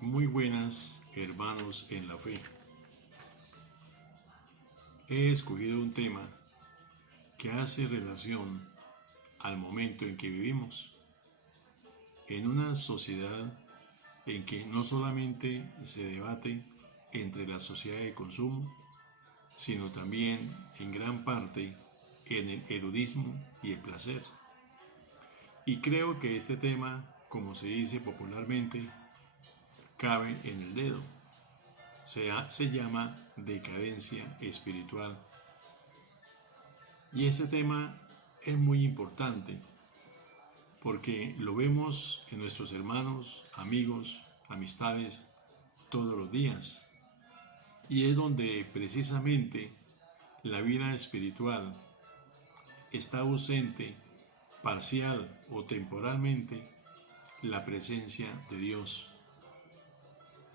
Muy buenas, hermanos en la fe. He escogido un tema que hace relación al momento en que vivimos, en una sociedad en que no solamente se debate entre la sociedad de consumo, sino también en gran parte en el erudismo y el placer. Y creo que este tema, como se dice popularmente, cabe en el dedo. Se llama decadencia espiritual. Y este tema es muy importante porque lo vemos en nuestros hermanos, amigos, amistades todos los días. Y es donde precisamente la vida espiritual está ausente, parcial o temporalmente, la presencia de Dios.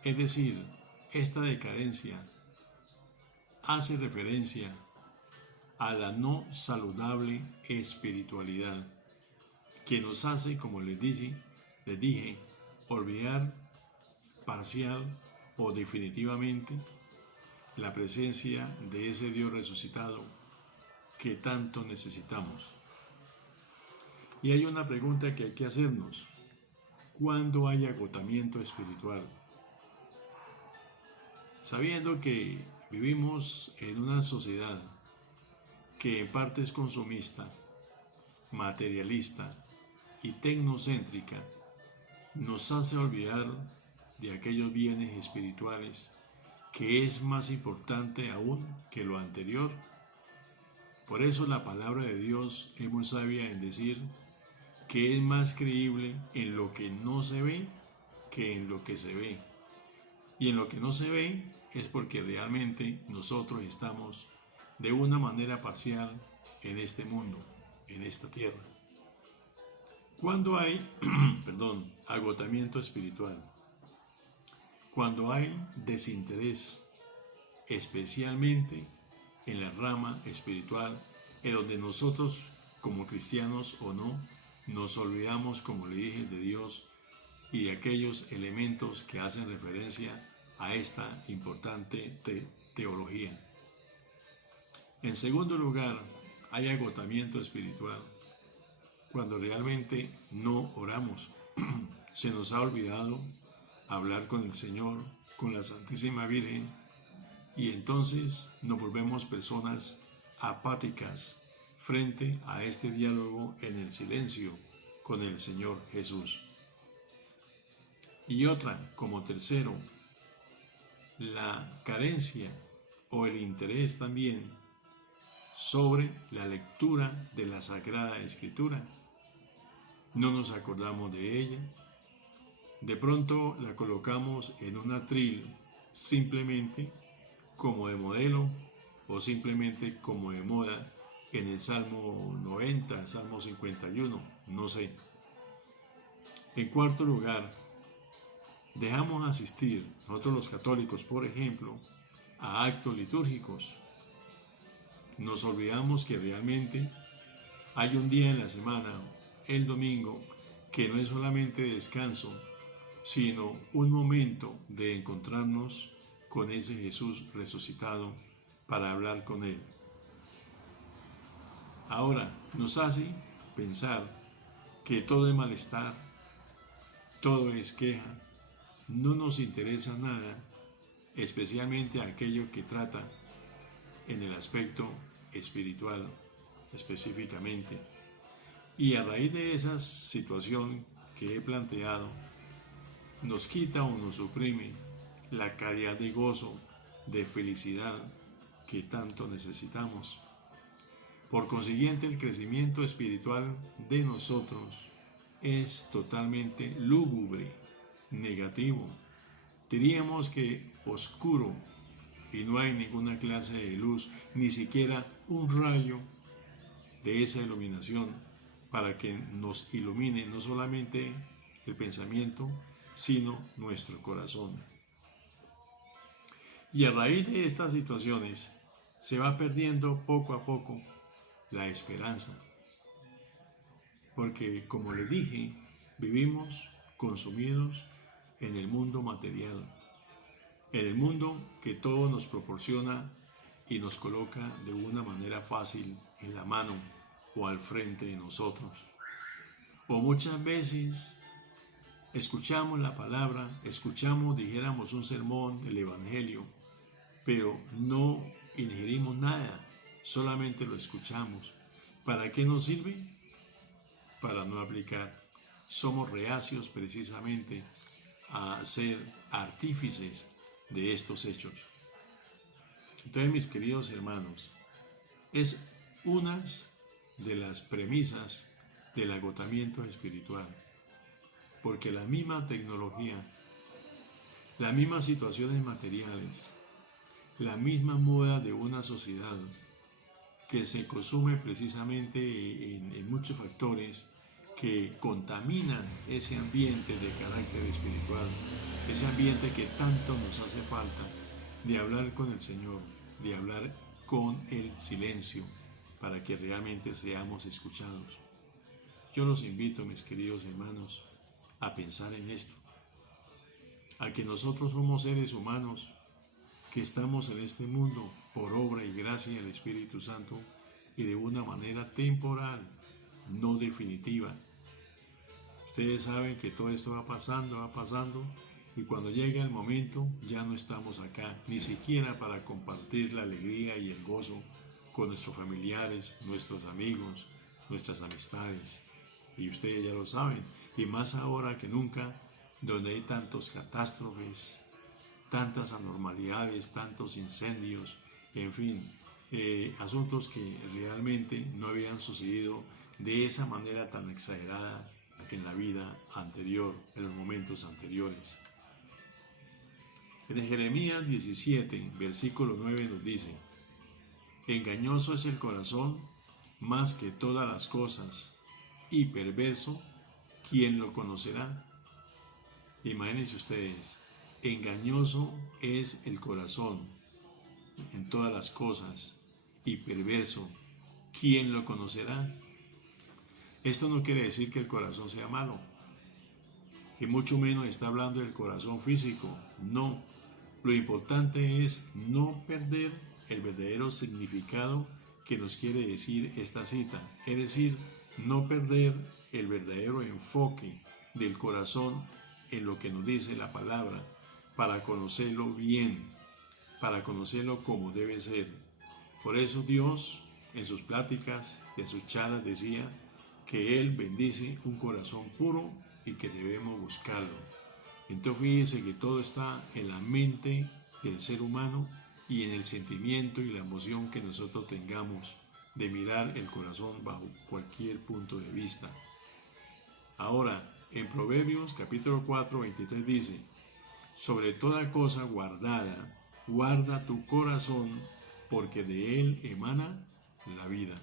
Es decir, esta decadencia hace referencia a la no saludable espiritualidad que nos hace, como les dije, olvidar parcial o definitivamente la presencia de ese Dios resucitado que tanto necesitamos. Y hay una pregunta que hay que hacernos: ¿cuándo hay agotamiento espiritual? Sabiendo que vivimos en una sociedad que en parte es consumista, materialista y tecnocéntrica, nos hace olvidar de aquellos bienes espirituales que es más importante aún que lo anterior. Por eso la palabra de Dios es muy sabia en decir que es más creíble en lo que no se ve que en lo que se ve. Y en lo que no se ve es porque realmente nosotros estamos de una manera parcial en este mundo, en esta tierra. Cuando hay, agotamiento espiritual, cuando hay desinterés, especialmente en la rama espiritual, en donde nosotros, como cristianos o no, nos olvidamos, como le dije, de Dios y de aquellos elementos que hacen referencia a esta importante teología. En segundo lugar, hay agotamiento espiritual cuando realmente no oramos. Se nos ha olvidado hablar con el Señor, con la Santísima Virgen, y entonces nos volvemos personas apáticas frente a este diálogo en el silencio con el Señor Jesús. Y otra, como tercero, la carencia o el interés también sobre la lectura de la Sagrada Escritura. No nos acordamos de ella. De pronto la colocamos en un atril simplemente como de modelo o simplemente como de moda en el Salmo 90, el Salmo 51, no sé. En cuarto lugar, dejamos asistir, nosotros los católicos, por ejemplo, a actos litúrgicos. Nos olvidamos que realmente hay un día en la semana, el domingo, que no es solamente descanso, sino un momento de encontrarnos con ese Jesús resucitado para hablar con Él. Ahora, nos hace pensar que todo es malestar, todo es queja, no nos interesa nada, especialmente aquello que trata en el aspecto espiritual específicamente. Y a raíz de esa situación que he planteado, nos quita o nos suprime la calidad de gozo, de felicidad que tanto necesitamos. Por consiguiente, el crecimiento espiritual de nosotros es totalmente lúgubre, negativo. Diríamos que oscuro, y no hay ninguna clase de luz, ni siquiera un rayo de esa iluminación para que nos ilumine no solamente el pensamiento, sino nuestro corazón. Y a raíz de estas situaciones se va perdiendo poco a poco la esperanza. Porque, como les dije, vivimos consumidos en el mundo material, en el mundo que todo nos proporciona y nos coloca de una manera fácil en la mano o al frente de nosotros. O muchas veces escuchamos la palabra, escuchamos, dijéramos, un sermón, el Evangelio, pero no ingerimos nada, solamente lo escuchamos. ¿Para qué nos sirve? Para no aplicar. Somos reacios precisamente a ser artífices de estos hechos. Entonces, mis queridos hermanos, es una de las premisas del agotamiento espiritual, porque la misma tecnología, las mismas situaciones materiales, la misma moda de una sociedad que se consume precisamente en muchos factores que contaminan ese ambiente de carácter espiritual, ese ambiente que tanto nos hace falta de hablar con el Señor, de hablar con el silencio, para que realmente seamos escuchados. Yo los invito, mis queridos hermanos, a pensar en esto, a que nosotros somos seres humanos que estamos en este mundo por obra y gracia del Espíritu Santo y de una manera temporal, no definitiva. Ustedes saben que todo esto va pasando y cuando llega el momento ya no estamos acá, ni siquiera para compartir la alegría y el gozo con nuestros familiares, nuestros amigos, nuestras amistades. Y ustedes ya lo saben, y más ahora que nunca, donde hay tantos catástrofes, tantas anormalidades, tantos incendios, en fin, asuntos que realmente no habían sucedido de esa manera tan exagerada en la vida anterior, en los momentos anteriores. En Jeremías 17, versículo 9 nos dice: engañoso es el corazón más que todas las cosas, y perverso, ¿quién lo conocerá? Imagínense ustedes, engañoso es el corazón en todas las cosas, y perverso, ¿quién lo conocerá? Esto no quiere decir que el corazón sea malo, y mucho menos está hablando del corazón físico, no. Lo importante es no perder el verdadero significado que nos quiere decir esta cita, es decir, no perder el verdadero enfoque del corazón en lo que nos dice la palabra, para conocerlo bien, para conocerlo como debe ser. Por eso Dios, en sus pláticas, en sus charlas, decía que Él bendice un corazón puro y que debemos buscarlo. Entonces fíjense que todo está en la mente del ser humano y en el sentimiento y la emoción que nosotros tengamos de mirar el corazón bajo cualquier punto de vista. Ahora, en Proverbios capítulo 4, 23 dice: sobre toda cosa guardada, guarda tu corazón, porque de él emana la vida.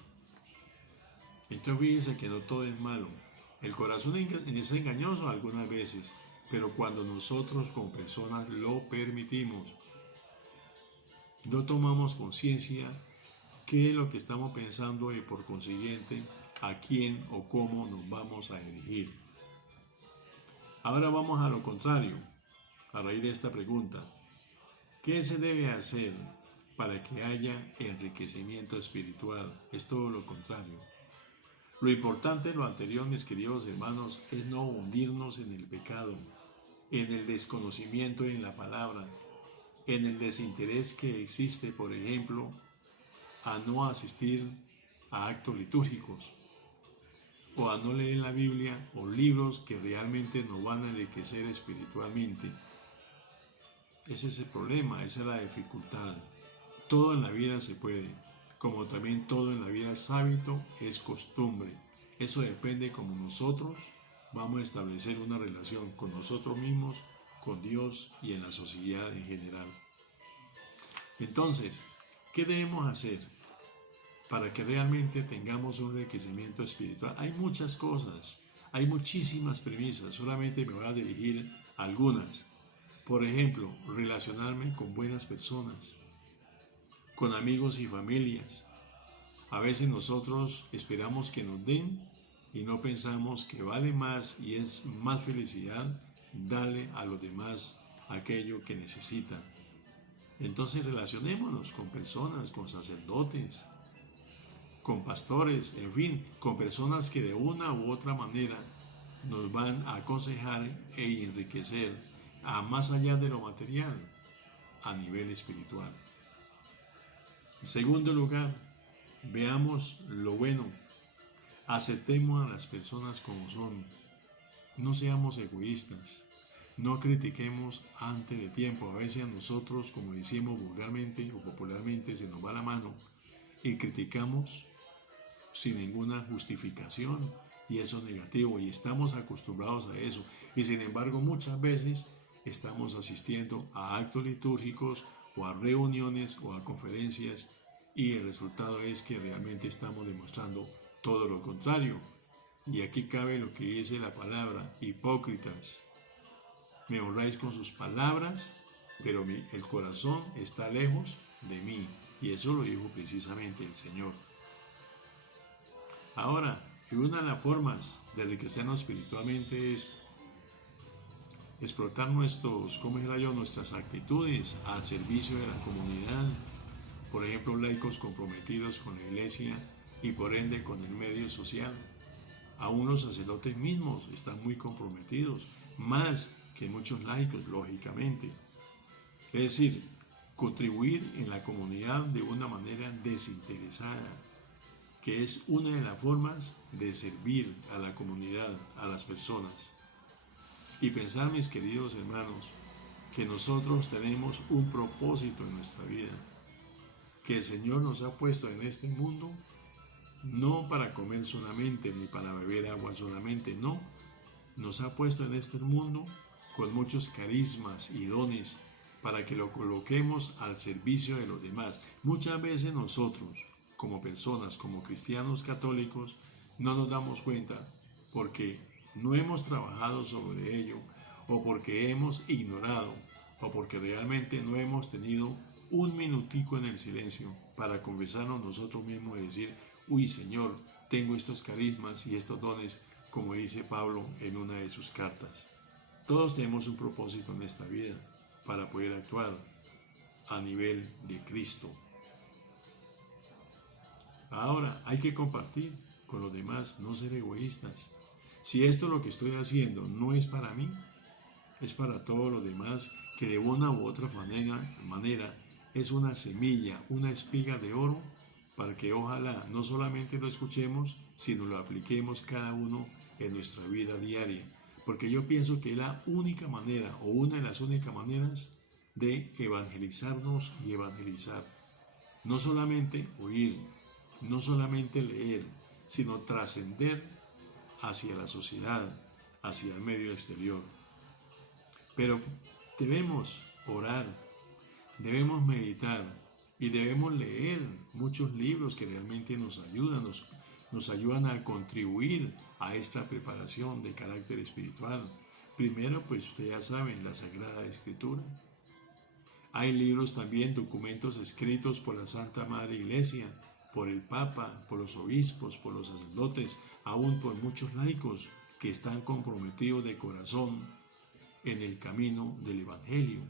Entonces fíjense que no todo es malo. El corazón es engañoso algunas veces, pero cuando nosotros como personas lo permitimos, no tomamos conciencia qué es lo que estamos pensando y por consiguiente a quién o cómo nos vamos a dirigir. Ahora vamos a lo contrario, a raíz de esta pregunta. ¿Qué se debe hacer para que haya enriquecimiento espiritual? Es todo lo contrario. Lo importante de lo anterior, mis queridos hermanos, es no hundirnos en el pecado, en el desconocimiento en la palabra, en el desinterés que existe, por ejemplo, a no asistir a actos litúrgicos, o a no leer la Biblia o libros que realmente nos van a enriquecer espiritualmente. Ese es el problema, esa es la dificultad. Todo en la vida se puede, como también todo en la vida es hábito, es costumbre. Eso depende como nosotros vamos a establecer una relación con nosotros mismos, con Dios y en la sociedad en general. Entonces, ¿qué debemos hacer para que realmente tengamos un enriquecimiento espiritual? Hay muchas cosas, hay muchísimas premisas, solamente me voy a dirigir a algunas. Por ejemplo, relacionarme con buenas personas, con amigos y familias. A veces nosotros esperamos que nos den y no pensamos que vale más y es más felicidad darle a los demás aquello que necesitan. Entonces relacionémonos con personas, con sacerdotes, con pastores, en fin, con personas que de una u otra manera nos van a aconsejar e enriquecer a más allá de lo material, a nivel espiritual. En segundo lugar, veamos lo bueno. Aceptemos a las personas como son. No seamos egoístas. No critiquemos antes de tiempo. A veces a nosotros, como decimos vulgarmente o popularmente, se nos va la mano y criticamos sin ninguna justificación, y eso es negativo, y estamos acostumbrados a eso, y sin embargo muchas veces estamos asistiendo a actos litúrgicos o a reuniones o a conferencias, y el resultado es que realmente estamos demostrando todo lo contrario. Y aquí cabe lo que dice la palabra: hipócritas, me honráis con sus palabras, pero el corazón está lejos de mí. Y eso lo dijo precisamente el Señor. Ahora, una de las formas de enriquecernos espiritualmente es explotar nuestras actitudes al servicio de la comunidad. Por ejemplo, laicos comprometidos con la iglesia y por ende con el medio social. Aún los sacerdotes mismos están muy comprometidos, más que muchos laicos, lógicamente. Es decir, contribuir en la comunidad de una manera desinteresada, que es una de las formas de servir a la comunidad, a las personas. Y pensar, mis queridos hermanos, que nosotros tenemos un propósito en nuestra vida, que el Señor nos ha puesto en este mundo, no para comer solamente, ni para beber agua solamente, no. Nos ha puesto en este mundo con muchos carismas y dones para que lo coloquemos al servicio de los demás. Muchas veces nosotros, como personas, como cristianos católicos, no nos damos cuenta porque no hemos trabajado sobre ello, o porque hemos ignorado, o porque realmente no hemos tenido un minutico en el silencio para conversarnos nosotros mismos y decir: uy, Señor, tengo estos carismas y estos dones, como dice Pablo en una de sus cartas. Todos tenemos un propósito en esta vida para poder actuar a nivel de Cristo. Ahora, hay que compartir con los demás, no ser egoístas. Si esto lo que estoy haciendo no es para mí, es para todos los demás, que de una u otra manera es una semilla, una espiga de oro, para que ojalá no solamente lo escuchemos, sino lo apliquemos cada uno en nuestra vida diaria. Porque yo pienso que es la única manera, o una de las únicas maneras, de evangelizarnos y evangelizar. No solamente oír, no solamente leer, sino trascender hacia la sociedad, hacia el medio exterior. Pero debemos orar, debemos meditar y debemos leer muchos libros que realmente nos ayudan a contribuir a esta preparación de carácter espiritual. Primero, pues ustedes ya saben, la Sagrada Escritura. Hay libros también, documentos escritos por la Santa Madre Iglesia, por el Papa, por los obispos, por los sacerdotes, aún por muchos laicos que están comprometidos de corazón en el camino del Evangelio.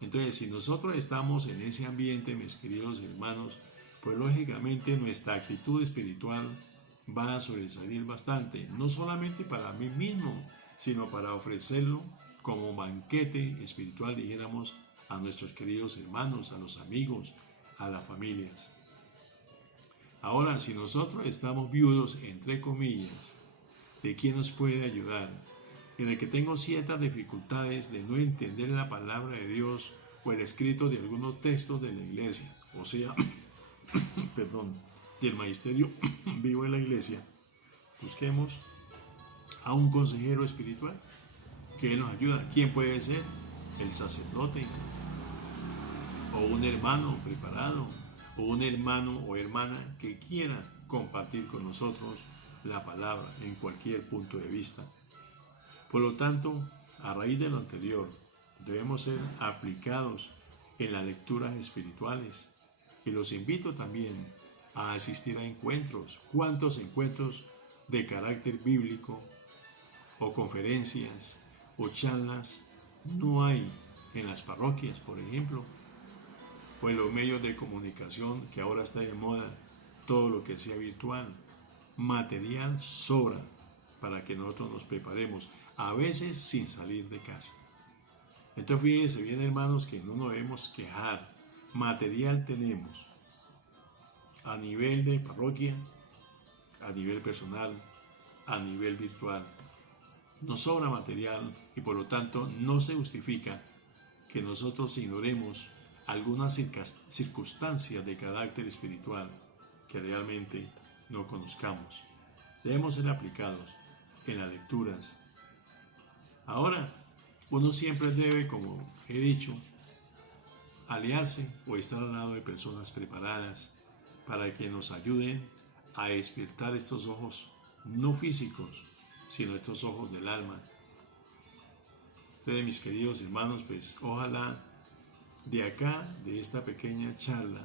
Entonces, si nosotros estamos en ese ambiente, mis queridos hermanos, pues lógicamente nuestra actitud espiritual va a sobresalir bastante, no solamente para mí mismo, sino para ofrecerlo como banquete espiritual, dijéramos, a nuestros queridos hermanos, a los amigos, a las familias. Ahora, si nosotros estamos viudos, entre comillas, ¿de quién nos puede ayudar? En el que tengo ciertas dificultades de no entender la palabra de Dios o el escrito de algunos textos de la iglesia, o sea, del magisterio vivo de la iglesia, busquemos a un consejero espiritual que nos ayuda. ¿Quién puede ser? El sacerdote, o un hermano preparado, o un hermano o hermana que quiera compartir con nosotros la palabra en cualquier punto de vista. Por lo tanto, a raíz de lo anterior, debemos ser aplicados en las lecturas espirituales, y los invito también a asistir a encuentros. ¿Cuántos encuentros de carácter bíblico, o conferencias, o charlas no hay en las parroquias, por ejemplo, o en los medios de comunicación que ahora está de moda, todo lo que sea virtual. Material sobra para que nosotros nos preparemos, a veces sin salir de casa. Entonces fíjense bien, hermanos, que no nos debemos quejar. Material tenemos a nivel de parroquia, a nivel personal, a nivel virtual. Nos sobra material y por lo tanto no se justifica que nosotros ignoremos algunas circunstancias de carácter espiritual que realmente no conozcamos. Debemos ser aplicados en las lecturas. Ahora, uno siempre debe, como he dicho, aliarse o estar al lado de personas preparadas para que nos ayuden a despertar estos ojos no físicos, sino estos ojos del alma. Ustedes, mis queridos hermanos, pues ojalá de acá, de esta pequeña charla,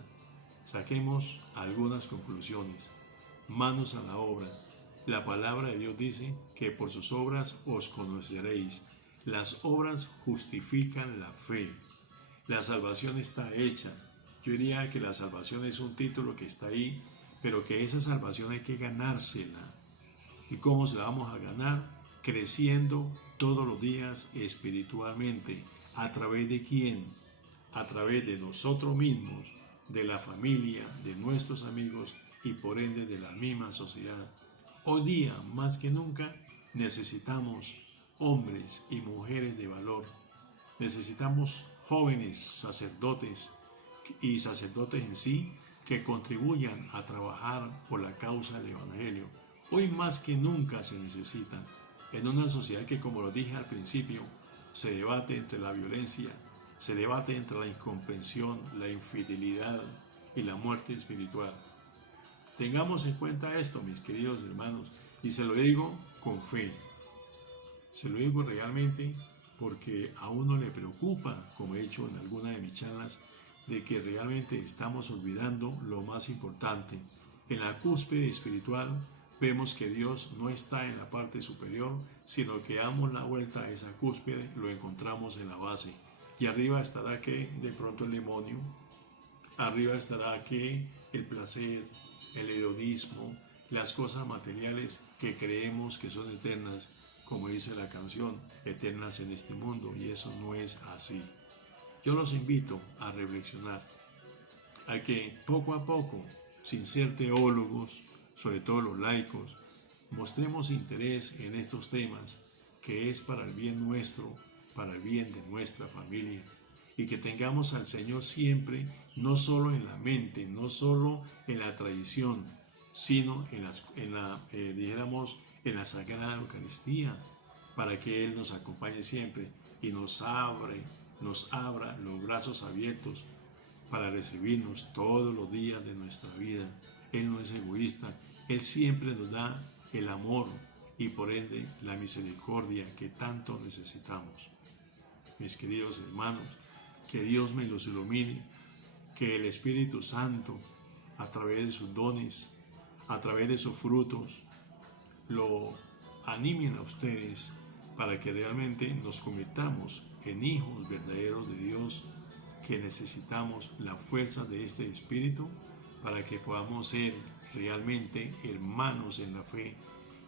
saquemos algunas conclusiones. Manos a la obra. La palabra de Dios dice que por sus obras os conoceréis. Las obras justifican la fe. La salvación está hecha. Yo diría que la salvación es un título que está ahí, pero que esa salvación hay que ganársela. ¿Y cómo se la vamos a ganar? Creciendo todos los días espiritualmente. ¿A través de quién? A través de nosotros mismos, de la familia, de nuestros amigos y por ende de la misma sociedad. Hoy día, más que nunca, necesitamos hombres y mujeres de valor. Necesitamos jóvenes sacerdotes y sacerdotes en sí que contribuyan a trabajar por la causa del Evangelio. Hoy más que nunca se necesita en una sociedad que, como lo dije al principio, se debate entre la violencia, se debate entre la incomprensión, la infidelidad y la muerte espiritual. Tengamos en cuenta esto, mis queridos hermanos, y se lo digo con fe. Se lo digo realmente porque a uno le preocupa, como he dicho en alguna de mis charlas, de que realmente estamos olvidando lo más importante. En la cúspide espiritual vemos que Dios no está en la parte superior, sino que damos la vuelta a esa cúspide, lo encontramos en la base. Y arriba estará que de pronto el demonio, arriba estará que el placer, el hedonismo, las cosas materiales que creemos que son eternas, como dice la canción, eternas en este mundo, y eso no es así. Yo los invito a reflexionar, a que poco a poco, sin ser teólogos, sobre todo los laicos, mostremos interés en estos temas, que es para el bien nuestro, para el bien de nuestra familia, y que tengamos al Señor siempre, no solo en la mente, no solo en la tradición, sino en la Sagrada Eucaristía, para que Él nos acompañe siempre y nos abra los brazos abiertos para recibirnos todos los días de nuestra vida. Él no es egoísta, Él siempre nos da el amor y por ende la misericordia que tanto necesitamos. Mis queridos hermanos, que Dios me los ilumine, que el Espíritu Santo, a través de sus dones, a través de sus frutos, lo animen a ustedes para que realmente nos convirtamos en hijos verdaderos de Dios, que necesitamos la fuerza de este Espíritu para que podamos ser realmente hermanos en la fe,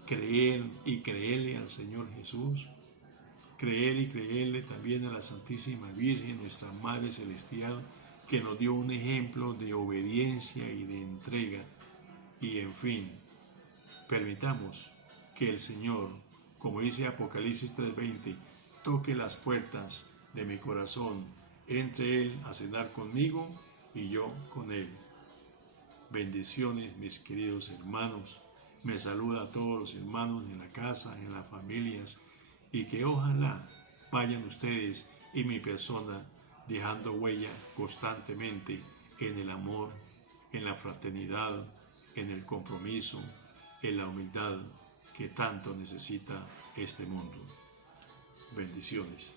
creer y creerle al Señor Jesús, creer y creerle también a la Santísima Virgen, nuestra Madre Celestial, que nos dio un ejemplo de obediencia y de entrega. Y en fin, permitamos que el Señor, como dice Apocalipsis 3:20, toque las puertas de mi corazón, entre Él a cenar conmigo y yo con Él. Bendiciones, mis queridos hermanos. Me saluda a todos los hermanos en la casa, en las familias, y que ojalá vayan ustedes y mi persona dejando huella constantemente en el amor, en la fraternidad, en el compromiso, en la humildad que tanto necesita este mundo. Bendiciones.